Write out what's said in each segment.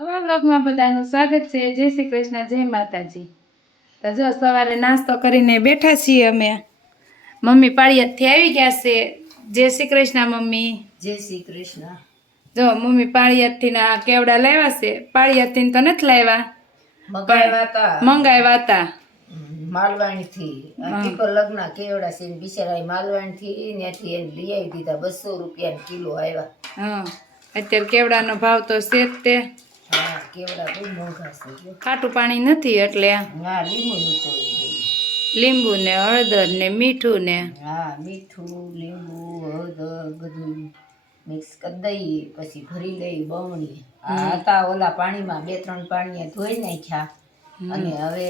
નવા બ્લોગમાં બધાનું સ્વાગત છે. જય શ્રી કૃષ્ણ જય માતાજી. તો જો સવારે નાસ્તો કરીને બેઠા છીએ અમે. મમ્મી પાળિયાથી આવી ગયા છે. જય શ્રી કૃષ્ણ મમ્મી. જય શ્રી કૃષ્ણ. જો મમ્મી પાળિયાથી ના કેવડા લાવ્યા છે? પાળિયાથી તો નથી લાવ્યા. મંગાવ્યા હતા. મંગાવ્યા હતા માલવાણી થી ટીપર લગ્ન કેવડા છે બિચારા માલવાણી થી ત્યાંથી એને લઈ આવી દીધા. બસો રૂપિયા કિલો આવ્યા હા. અત્યારે કેવડાનો ભાવ તો છે જ તે. હા કેવડા બહુ મોંઘા છે ખાટું પાણી નથી એટલે. હા લીંબુ નીચોવી દઈએ લીંબુ ને હળદર ને મીઠું ને. હા મીઠું લીંબુ હળદર બધું મિક્સ કરી દઈએ પછી ભરી લઈ બમણી. હતા ઓલા પાણીમાં બે ત્રણ પાણીએ ધોઈ નાખ્યા. અને હવે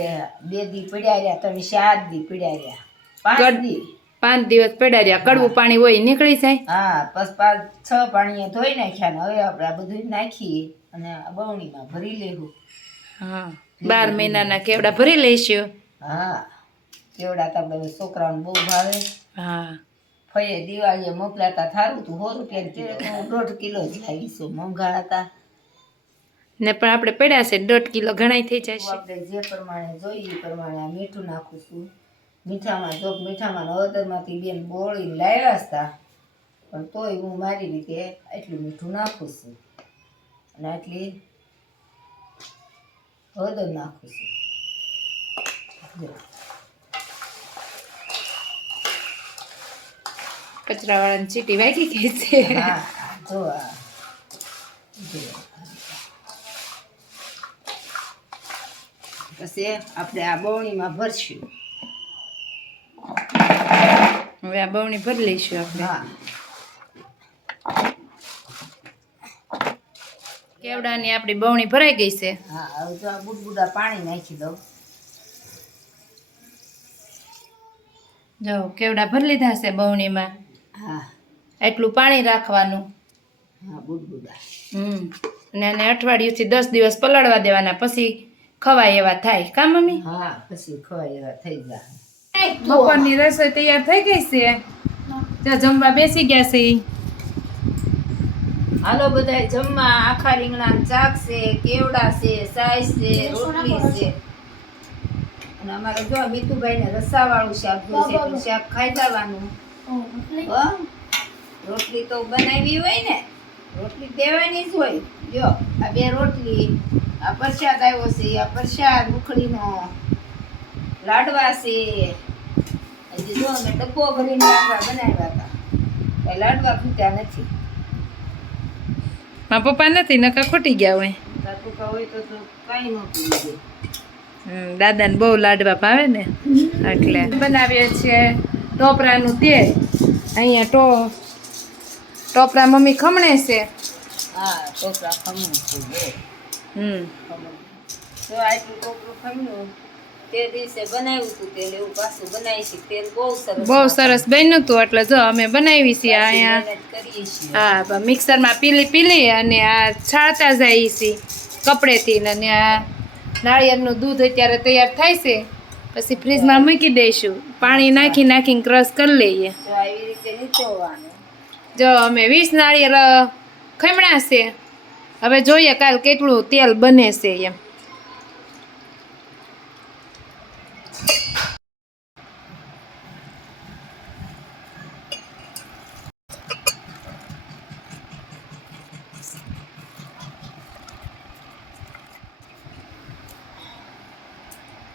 બે દી પડ્યા રહ્યા તમે સાત દી પડ્યા રહ્યા. પાંચ દી. પાંચ દિવસ પડ્યા રહ્યા. કડવું પાણી હોય નીકળી જાય? હા બસ પાંચ છ પાણીએ ધોઈ નાખ્યા ને હવે આપણે આ બધું નાખીએ અને આ બવણીમાં ભરી લેવું. હા. બાર મહિનાના કેવડા ભરી લઈશું? હા કેવડા તો આપણે છોકરાઓને બહુ ભાવે. હા. ફઈએ દિવાળીએ મોકલાતા થારું તું સો રૂપિયા દોઢ કિલો જ લાવીશું મોંઘા હતા ને પણ આપણે પડ્યા છે દોઢ કિલો ઘણાય થઈ જાય જશે. આપણે જે પ્રમાણે જોઈએ એ પ્રમાણે આ મીઠું નાખું છું. મીઠામાં જો મીઠામાં અદરમાંથી હળદરમાંથી બેન બોળીને લાવ્યા હતા. પણ તોય હું મારી રીતે એટલું મીઠું નાખું છું. અને આટલી હળદર નાખું છું. કચરાવાળાની ચીટી વાગી ગઈ છે. હા જો આ. જો. પછી આપણે આ બવણીમાં ભરશું. હવે આ બવણી ભરી લઈશું આપણે. હા. કેવડાની આપણી બવણી ભરાઈ ગઈ છે? હા હવે તો આ બુડબુડા પાણી નાખી દઉં. જો કેવડા ભરી લીધા છે બવણીમાં? હા. એટલું પાણી રાખવાનું. હા બુડબુડા. હમ. અને આને અઠવાડિયુંથી દસ દિવસ પલાળવા દેવાના. પછી ખવાય એવા થાય કા મમ્મી? હા પછી ખવાય એવા થઈ જાય. બપોરની રસોઈ તૈયાર થઈ ગઈ છે? જો જમવા બેસી ગયા છે હાલો બધા જમવા. આખા રીંગણા ચાક છે કેવડા છે સાઈસ છે રોટલી છે. અને અમારે જો મીતુભાઈ ને રસા વાળું શાક જોઈશે શાક ખાઈ જવાનું. રોટલી તો બનાવી હોય ને રોટલી દેવાની જ હોય. જો આ બે રોટલી આ પ્રસાદ આવ્યો છે આ પ્રસાદ ઉખડીનો લાડવા છે. હજી જો અમે ડબ્બો ભરીને લાડવા બનાવ્યા હતા કઈ લાડવા ખૂટ્યા નથી. મારા પપ્પા નથી નકા ખૂટી ગયા હોય. હોય તો તો કાંઈ ન પીવું હમ, દાદાને બહુ લાડવા ભાવે ને? એટલે. બનાવીએ છીએ ટોપરાનું તેલ. અહીંયા ટો ટોપરા મમ્મી ખમણે છે. હા ટોપરા ખમણે છે હમ. જો આટલું ટોપરું ખમ્યું તે દિવસે બનાવ્યું હતું તેલ એવું પાછું બનાવી તેલ બહુ સરસ બહુ સરસ બન્યું હતું એટલે જો અમે બનાવી છીએ અહીંયા. છીએ. હા મિક્સરમાં પીલી પીલી અને આ છાળતા જાય છે કપડેથી. અને આ નાળિયેરનું દૂધ અત્યારે તૈયાર થાય છે. પછી ફ્રીજમાં મૂકી દઈશું. પાણી નાખી નાખીને ક્રશ કરી લઈએ. જો આવી રીતે નીચોવાનું. જો અમે વીસ નાળિયેર ખમણા છે. હવે જોઈએ કાલ કેટલું તેલ બને છે એમ.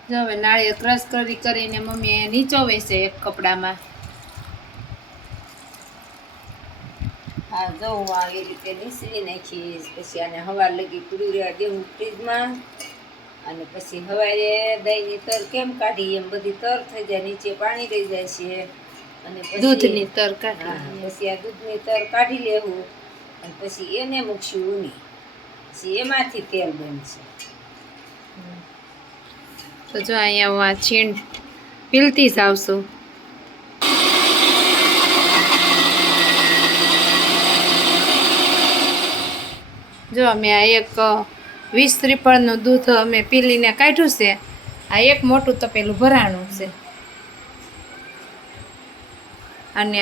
હવે નાળિયેર ક્રશ કરી કરીને મમ્મી નીચોવે છે એક કપડામાં. હા જો હું આવી રીતે નીસરી નાખીશ પછી આને હવા લગી પૂરી રહેવા દેવું ફ્રીજમાં. અને પછી હવાએ દહીંની તર કેમ કાઢી એમ બધી તર થઈ જાય નીચે પાણી રહી જાય છે. અને દૂધની તર કાઢી પછી આ દૂધની તર કાઢી લેવું. અને પછી એને મૂકશું ઉની પછી એમાંથી તેલ બનશે. તો જો અહીંયા હું આ છીણ પીલતી જ આવશું. જો અમે આ એક વીસ ત્રિફળનું દૂધ અમે પીલીને કાઢ્યું છે. આ એક મોટું તપેલું ભરાણું છે. અને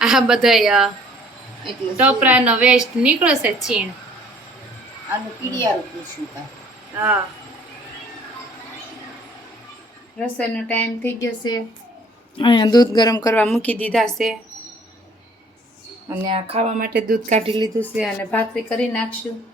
આ બધા ટોપરાનો વેસ્ટ નીકળે છે છીણ હા. રસોઈનો ટાઈમ થઈ ગયો છે. અહીંયા દૂધ ગરમ કરવા મૂકી દીધા છે. અને આ ખાવા માટે દૂધ કાઢી લીધું છે અને ભાખરી કરી નાખશું.